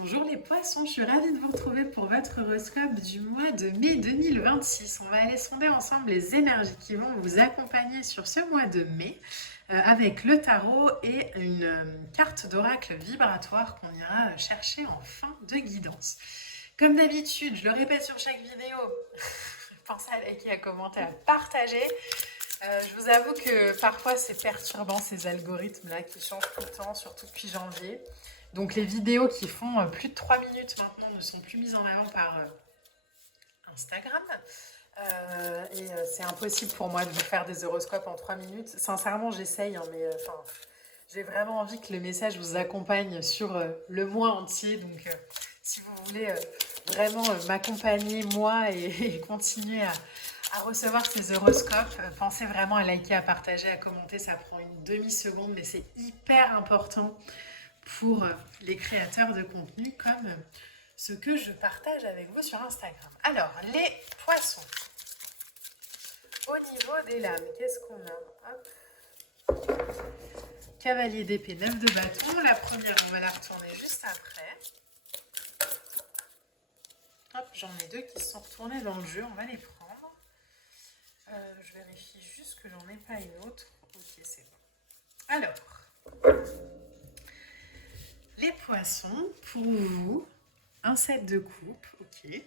Bonjour les poissons, je suis ravie de vous retrouver pour votre horoscope du mois de mai 2026. On va aller sonder ensemble les énergies qui vont vous accompagner sur ce mois de mai avec le tarot et une carte d'oracle vibratoire qu'on ira chercher en fin de guidance. Comme d'habitude, je le répète sur chaque vidéo, pensez à liker, à commenter, à partager. Je vous avoue que parfois c'est perturbant ces algorithmes-là qui changent tout le temps, surtout depuis janvier. Donc les vidéos qui font plus de 3 minutes maintenant ne sont plus mises en avant par Instagram. C'est impossible pour moi de vous faire des horoscopes en 3 minutes. Sincèrement, j'essaye, hein, mais j'ai vraiment envie que le message vous accompagne sur le mois entier. Donc si vous voulez vraiment m'accompagner, moi, et continuer à recevoir ces horoscopes, pensez vraiment à liker, à partager, à commenter. Ça prend une demi-seconde, mais c'est hyper important pour les créateurs de contenu comme ce que je partage avec vous sur Instagram. Alors, les poissons. Au niveau des lames, qu'est-ce qu'on a? Hop. Cavalier d'épée, 9 de bâton. La première, on va la retourner juste après. Hop, j'en ai deux qui se sont retournés dans le jeu, on va les prendre. Je vérifie juste que j'en ai pas une autre. Ok, c'est bon. Alors, les poissons, pour vous, un 7 de coupe, ok.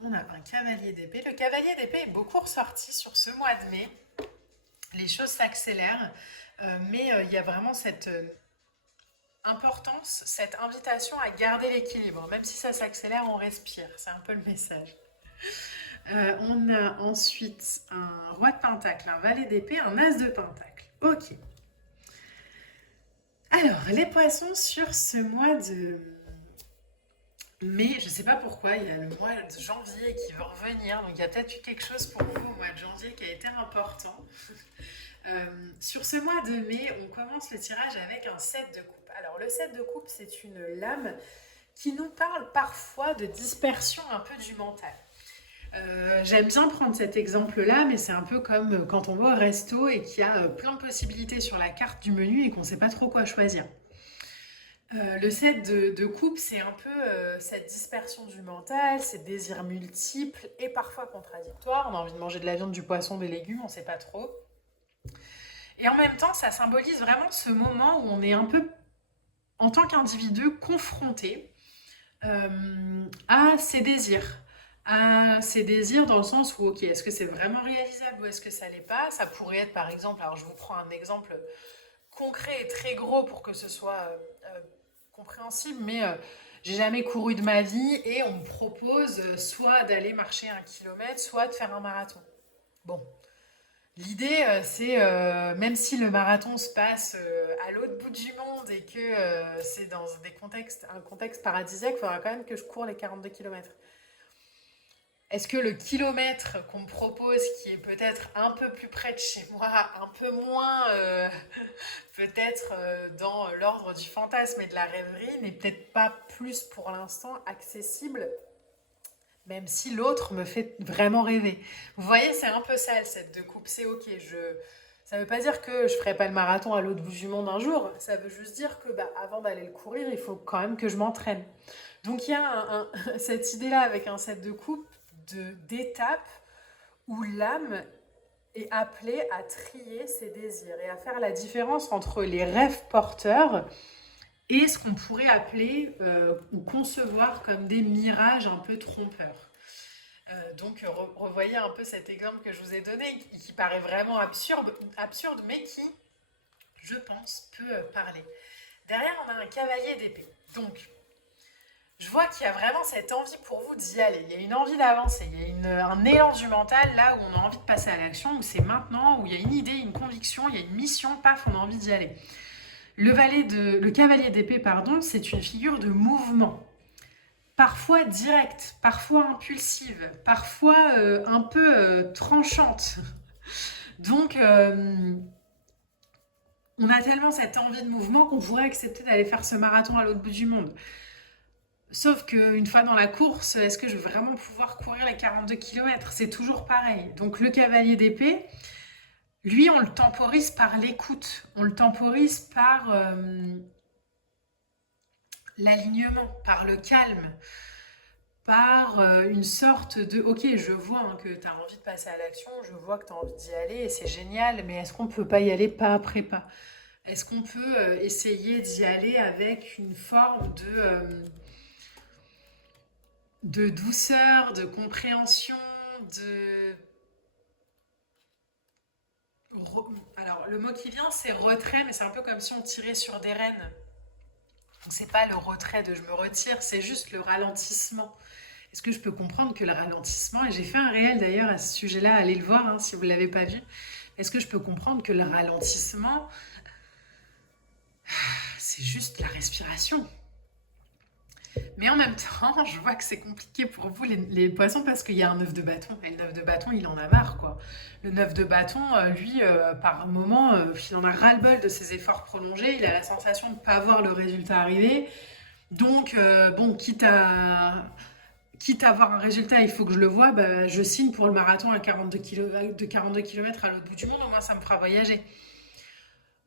On a un cavalier d'épée. Le cavalier d'épée est beaucoup ressorti sur ce mois de mai. Les choses s'accélèrent, mais il y a vraiment cette importance, cette invitation à garder l'équilibre. Même si ça s'accélère, on respire. C'est un peu le message. On a ensuite un roi de pentacle, un valet d'épée, un as de pentacle. Ok. Alors, les poissons sur ce mois de mai, je ne sais pas pourquoi, il y a le mois de janvier qui va revenir, donc il y a peut-être eu quelque chose pour vous au mois de janvier qui a été important. Sur ce mois de mai, on commence le tirage avec un 7 de coupe. Alors, le 7 de coupe, c'est une lame qui nous parle parfois de dispersion un peu du mental. J'aime bien prendre cet exemple-là, mais c'est un peu comme quand on va au resto et qu'il y a plein de possibilités sur la carte du menu et qu'on ne sait pas trop quoi choisir. Le 7 de coupe, c'est un peu cette dispersion du mental, ces désirs multiples et parfois contradictoires. On a envie de manger de la viande, du poisson, des légumes, on ne sait pas trop. Et en même temps, ça symbolise vraiment ce moment où on est un peu, en tant qu'individu, confronté à ses désirs. À ses désirs dans le sens où, ok, est-ce que c'est vraiment réalisable ou est-ce que ça l'est pas? Ça pourrait être par exemple, alors je vous prends un exemple concret et très gros pour que ce soit compréhensible, mais j'ai jamais couru de ma vie et on me propose soit d'aller marcher 1 kilomètre, soit de faire un marathon. Bon, l'idée, c'est, même si le marathon se passe à l'autre bout du monde et que c'est dans un contexte paradisiaque, il faudra quand même que je cours les 42 kilomètres. Est-ce que le kilomètre qu'on me propose, qui est peut-être un peu plus près de chez moi, un peu moins peut-être dans l'ordre du fantasme et de la rêverie, n'est peut-être pas plus pour l'instant accessible, même si l'autre me fait vraiment rêver. Vous voyez, c'est un peu ça le 7 de coupe, c'est ok. Ça ne veut pas dire que je ne ferai pas le marathon à l'autre bout du monde un jour, ça veut juste dire que avant d'aller le courir, il faut quand même que je m'entraîne. Donc il y a cette idée-là avec un 7 de coupe, d'étapes où l'âme est appelée à trier ses désirs et à faire la différence entre les rêves porteurs et ce qu'on pourrait appeler ou concevoir comme des mirages un peu trompeurs. Donc revoyez un peu cet exemple que je vous ai donné qui paraît vraiment absurde mais qui, je pense, peut parler. Derrière, on a un cavalier d'épée. Donc, je vois qu'il y a vraiment cette envie pour vous d'y aller. Il y a une envie d'avancer, il y a un élan du mental là où on a envie de passer à l'action, où c'est maintenant, où il y a une idée, une conviction, il y a une mission, paf, on a envie d'y aller. Le cavalier d'épée, pardon, c'est une figure de mouvement. Parfois directe, parfois impulsive, parfois un peu tranchante. Donc, on a tellement cette envie de mouvement qu'on pourrait accepter d'aller faire ce marathon à l'autre bout du monde. Sauf qu'une fois dans la course, est-ce que je vais vraiment pouvoir courir les 42 km? C'est toujours pareil. Donc le cavalier d'épée, lui, on le temporise par l'écoute. On le temporise par l'alignement, par le calme, par une sorte de ok, je vois hein, que tu as envie de passer à l'action, je vois que tu as envie d'y aller et c'est génial, mais est-ce qu'on peut pas y aller pas après pas? Est-ce qu'on peut essayer d'y aller avec une forme de douceur, de compréhension, de... Alors, le mot qui vient, c'est retrait, mais c'est un peu comme si on tirait sur des rênes. Donc, c'est pas le retrait de je me retire, c'est juste le ralentissement. Est-ce que je peux comprendre que le ralentissement, et j'ai fait un réel d'ailleurs à ce sujet-là, allez le voir hein, si vous ne l'avez pas vu, est-ce que je peux comprendre que le ralentissement, c'est juste la respiration? Mais en même temps, je vois que c'est compliqué pour vous, les poissons, parce qu'il y a un œuf de bâton. Et le œuf de bâton, il en a marre, quoi. Le œuf de bâton, lui, par moment, il en a ras-le-bol de ses efforts prolongés. Il a la sensation de ne pas voir le résultat arriver. Donc, bon, quitte à avoir un résultat, il faut que je le voie, bah, je signe pour le marathon à 42 de 42 km à l'autre bout du monde, au moins ça me fera voyager.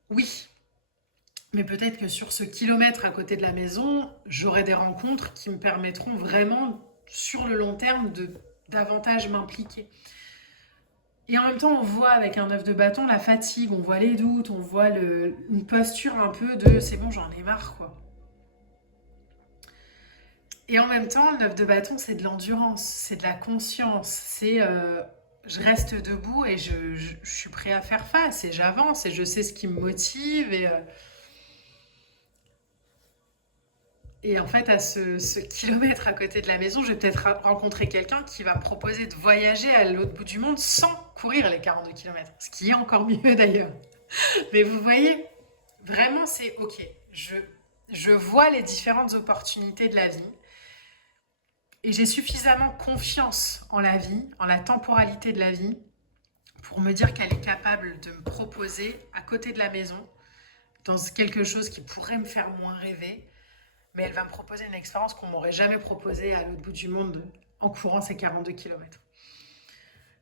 Oui, mais peut-être que sur ce kilomètre à côté de la maison, j'aurai des rencontres qui me permettront vraiment, sur le long terme, de davantage m'impliquer. Et en même temps, on voit avec un œuf de bâton la fatigue, on voit les doutes, on voit une posture un peu de c'est bon, j'en ai marre, quoi. Et en même temps, l'œuf de bâton, c'est de l'endurance, c'est de la conscience, c'est je reste debout et je suis prêt à faire face et j'avance et je sais ce qui me motive et en fait, à ce kilomètre à côté de la maison, je vais peut-être rencontrer quelqu'un qui va me proposer de voyager à l'autre bout du monde sans courir les 42 kilomètres. Ce qui est encore mieux d'ailleurs. Mais vous voyez, vraiment, c'est OK. Je vois les différentes opportunités de la vie et j'ai suffisamment confiance en la vie, en la temporalité de la vie, pour me dire qu'elle est capable de me proposer à côté de la maison, dans quelque chose qui pourrait me faire moins rêver, mais elle va me proposer une expérience qu'on m'aurait jamais proposée à l'autre bout du monde en courant ces 42 kilomètres.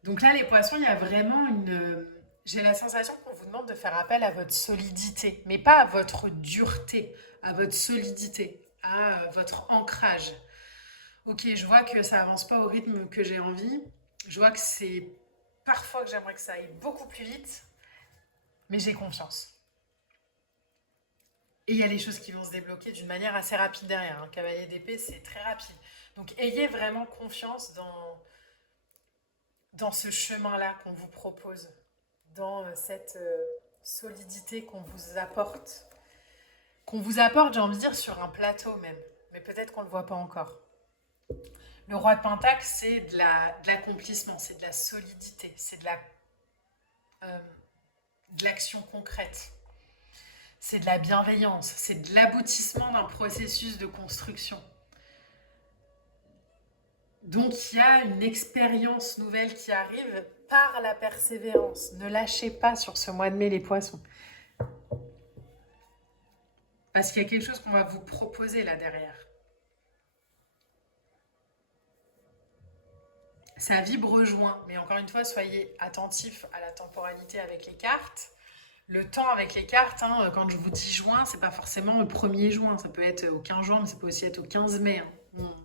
Donc là, les poissons, il y a vraiment une... J'ai la sensation qu'on vous demande de faire appel à votre solidité, mais pas à votre dureté, à votre solidité, à votre ancrage. Ok, je vois que ça avance pas au rythme que j'ai envie. Je vois que c'est parfois que j'aimerais que ça aille beaucoup plus vite, mais j'ai confiance. Et il y a les choses qui vont se débloquer d'une manière assez rapide derrière. Un cavalier d'épée, c'est très rapide. Donc ayez vraiment confiance dans ce chemin-là qu'on vous propose, dans cette solidité qu'on vous apporte, j'ai envie de dire, sur un plateau même. Mais peut-être qu'on ne le voit pas encore. Le roi de Pentacle, c'est de l'accomplissement, c'est de la solidité, c'est euh, de l'action concrète. C'est de la bienveillance, c'est de l'aboutissement d'un processus de construction. Donc il y a une expérience nouvelle qui arrive par la persévérance. Ne lâchez pas sur ce mois de mai les poissons. Parce qu'il y a quelque chose qu'on va vous proposer là derrière. Ça vibre joint, mais encore une fois, soyez attentifs à la temporalité avec les cartes. Le temps avec les cartes, hein, quand je vous dis juin, c'est pas forcément le 1er juin, ça peut être au 15 juin, mais ça peut aussi être au 15 mai. Hein. Bon,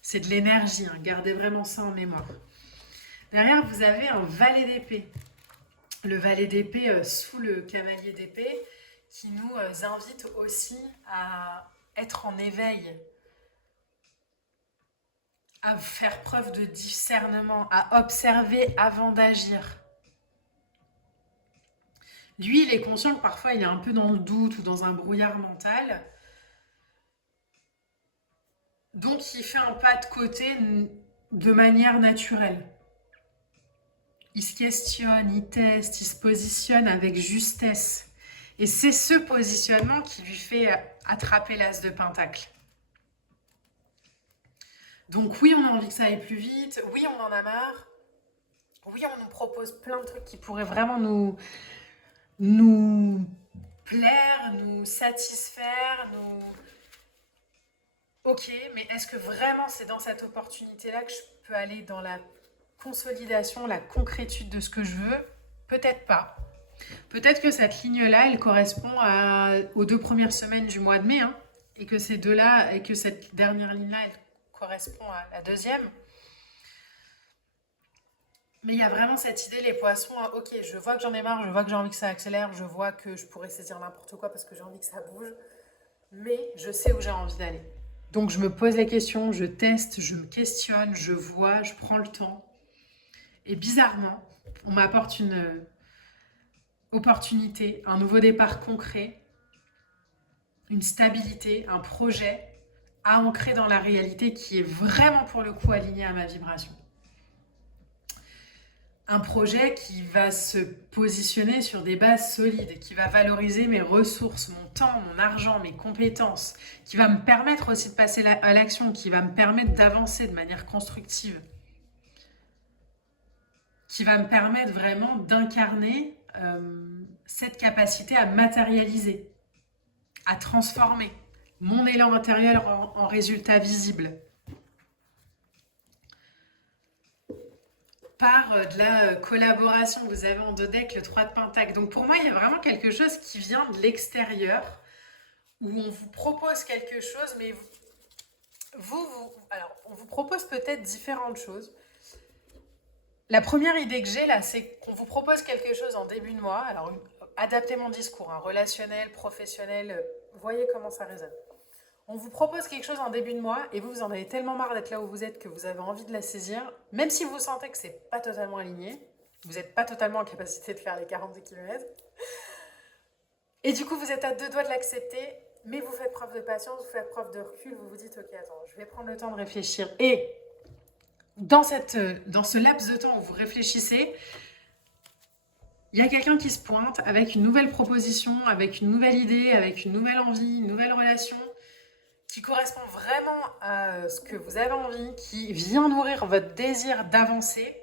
c'est de l'énergie, hein, gardez vraiment ça en mémoire. Derrière, vous avez un valet d'épée. Le valet d'épée sous le cavalier d'épée qui nous invite aussi à être en éveil, à faire preuve de discernement, à observer avant d'agir. Lui, il est conscient que parfois il est un peu dans le doute ou dans un brouillard mental. Donc, il fait un pas de côté de manière naturelle. Il se questionne, il teste, il se positionne avec justesse. Et c'est ce positionnement qui lui fait attraper l'as de Pentacle. Donc oui, on a envie que ça aille plus vite. Oui, on en a marre. Oui, on nous propose plein de trucs qui pourraient vraiment nous plaire, nous satisfaire, nous... Ok, mais est-ce que vraiment c'est dans cette opportunité-là que je peux aller dans la consolidation, la concrétude de ce que je veux? Peut-être pas. Peut-être que cette ligne-là, elle correspond aux 2 premières semaines du mois de mai. Hein. et que ces deux-là, et que cette dernière ligne-là, elle correspond à la deuxième. Mais il y a vraiment cette idée, les poissons, hein, ok, je vois que j'en ai marre, je vois que j'ai envie que ça accélère, je vois que je pourrais saisir n'importe quoi parce que j'ai envie que ça bouge, mais je sais où j'ai envie d'aller. Donc je me pose les questions, je teste, je me questionne, je vois, je prends le temps. Et bizarrement, on m'apporte une opportunité, un nouveau départ concret, une stabilité, un projet à ancrer dans la réalité qui est vraiment pour le coup aligné à ma vibration. Un projet qui va se positionner sur des bases solides, qui va valoriser mes ressources, mon temps, mon argent, mes compétences, qui va me permettre aussi de passer à l'action, qui va me permettre d'avancer de manière constructive, qui va me permettre vraiment d'incarner cette capacité à matérialiser, à transformer mon élan intérieur en résultat visible. Par de la collaboration. Vous avez en deux decks le 3 de Pentacle. Donc pour moi, il y a vraiment quelque chose qui vient de l'extérieur, où on vous propose quelque chose, mais alors, on vous propose peut-être différentes choses. La première idée que j'ai là, c'est qu'on vous propose quelque chose en début de mois. Alors, adaptez mon discours, hein, relationnel, professionnel, voyez comment ça résonne. On vous propose quelque chose en début de mois et vous en avez tellement marre d'être là où vous êtes que vous avez envie de la saisir, même si vous sentez que c'est pas totalement aligné, vous n'êtes pas totalement en capacité de faire les 42 km. Et du coup, vous êtes à deux doigts de l'accepter, mais vous faites preuve de patience, vous faites preuve de recul, vous vous dites, ok, attends, je vais prendre le temps de réfléchir. Et dans ce laps de temps où vous réfléchissez, il y a quelqu'un qui se pointe avec une nouvelle proposition, avec une nouvelle idée, avec une nouvelle envie, une nouvelle relation, qui correspond vraiment à ce que vous avez envie, qui vient nourrir votre désir d'avancer,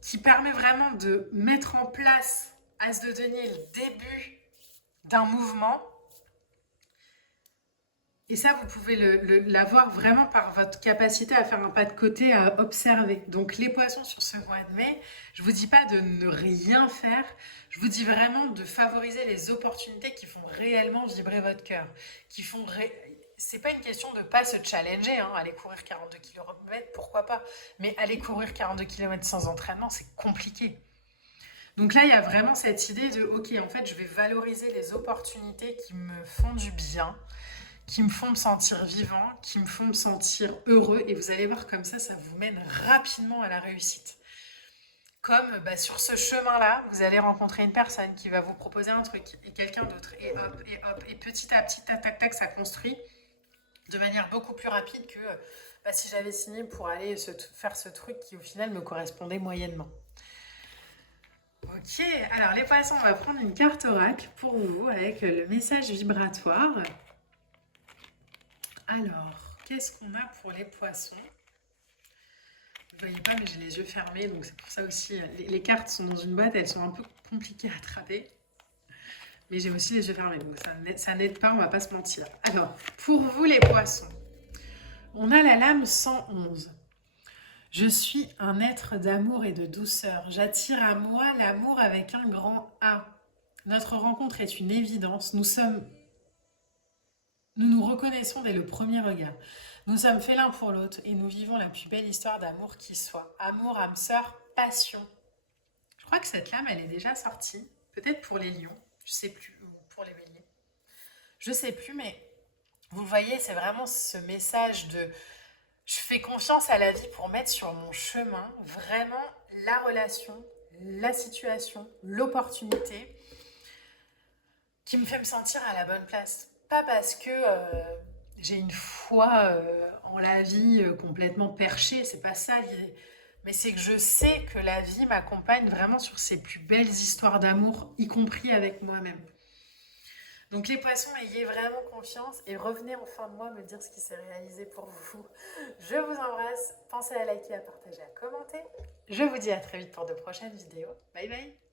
qui permet vraiment de mettre en place As de denier le début d'un mouvement. Et ça, vous pouvez l'avoir vraiment par votre capacité à faire un pas de côté, à observer. Donc les poissons sur ce mois de mai, je ne vous dis pas de ne rien faire, je vous dis vraiment de favoriser les opportunités qui font réellement vibrer votre cœur. C'est pas une question de ne pas se challenger, hein, aller courir 42 km, pourquoi pas. Mais aller courir 42 km sans entraînement, c'est compliqué. Donc là, il y a vraiment cette idée de, ok, en fait, je vais valoriser les opportunités qui me font du bien, qui me font me sentir vivant, qui me font me sentir heureux. Et vous allez voir comme ça vous mène rapidement à la réussite. Comme sur ce chemin-là, vous allez rencontrer une personne qui va vous proposer un truc, et quelqu'un d'autre, et hop, et petit à petit, tac, tac, tac, ça construit de manière beaucoup plus rapide que si j'avais signé pour aller faire ce truc qui au final me correspondait moyennement. Ok, alors les poissons, on va prendre une carte oracle pour vous avec le message vibratoire. Alors, qu'est-ce qu'on a pour les poissons? Vous ne voyez pas, mais j'ai les yeux fermés, donc c'est pour ça aussi. Les cartes sont dans une boîte, elles sont un peu compliquées à attraper. Mais j'ai aussi les yeux fermés, donc ça n'aide pas, on ne va pas se mentir. Alors, pour vous les poissons, on a la lame 111. Je suis un être d'amour et de douceur. J'attire à moi l'amour avec un grand A. Notre rencontre est une évidence. Nous nous reconnaissons dès le premier regard. Nous sommes faits l'un pour l'autre et nous vivons la plus belle histoire d'amour qui soit. Amour, âme sœur, passion. Je crois que cette lame, elle est déjà sortie. Peut-être pour les lions, je sais plus, ou pour les béliers. Je sais plus, mais vous le voyez, c'est vraiment ce message de je fais confiance à la vie pour mettre sur mon chemin vraiment la relation, la situation, l'opportunité qui me fait me sentir à la bonne place. Pas parce que j'ai une foi en la vie complètement perchée, c'est pas ça l'idée. Mais c'est que je sais que la vie m'accompagne vraiment sur ses plus belles histoires d'amour, y compris avec moi-même. Donc les poissons, ayez vraiment confiance et revenez en fin de mois me dire ce qui s'est réalisé pour vous. Je vous embrasse, pensez à liker, à partager, à commenter. Je vous dis à très vite pour de prochaines vidéos. Bye bye.